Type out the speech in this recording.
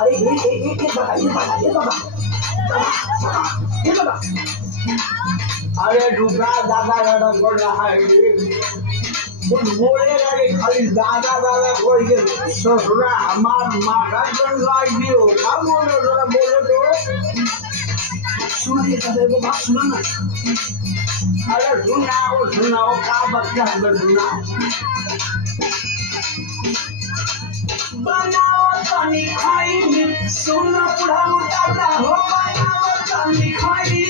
अरे ये बता ये बता ये बता। अरे रुका दादा दादा कर रहा है कुछ बोलेगा कि खाली दादा दादा कोई के ससुरा हमार माथा बन रही हो अब बोलो जरा बोलो तो सुनो ये कहते वो बात सुनो ना। अरे सुनाओ का बच्चा है सुना बनाओ तनी खाई सुनो बुढ़ाऊ दादा हो बनाओ तनी खाई